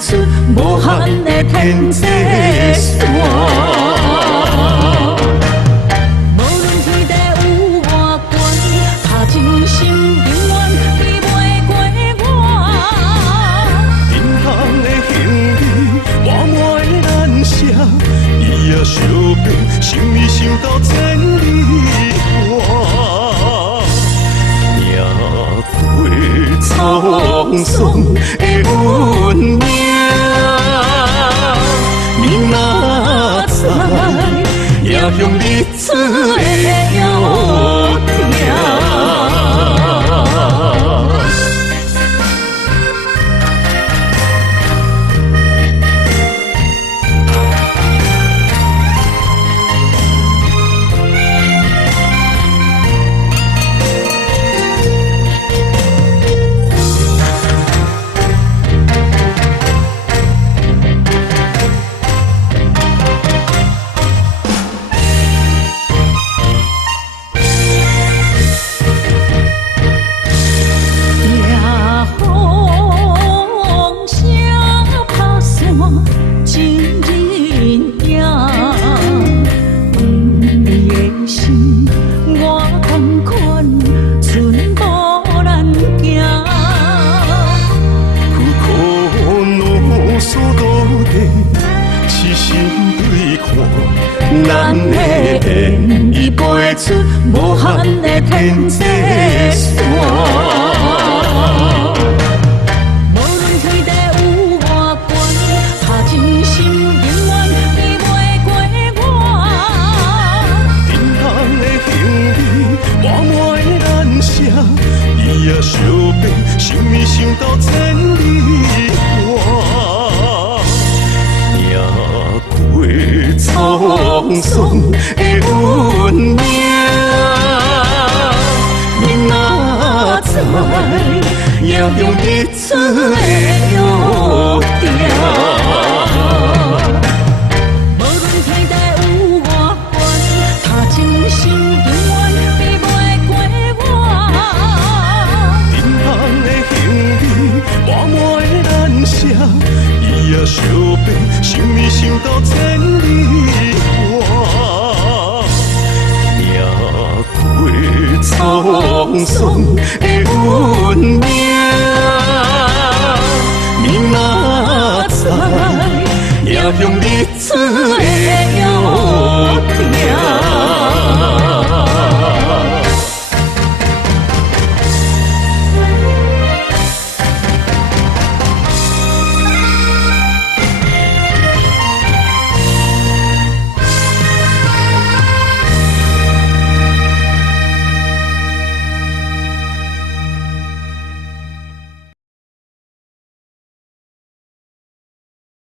出无限的天际线。无论天地有偌悬，他真心永远比袂过我。银行的行李满满的难舍，伊也相变，心里想到千里外。也过沧桑的运命，明仔载也向日出的约定。咱的恋已飞出无限的天际线。无论天地有偌悬，他真心永远比袂过我。银行的行李满满的难舍，伊也相变，心里想到千里外。也过沧桑的运命，明仔载也向日出的约定。无论天地有偌悬，他真心永远比袂过我。银行的行李满满的难舍，伊也相变，心里想到千里外。也过沧桑的运命，明仔载也向日出的约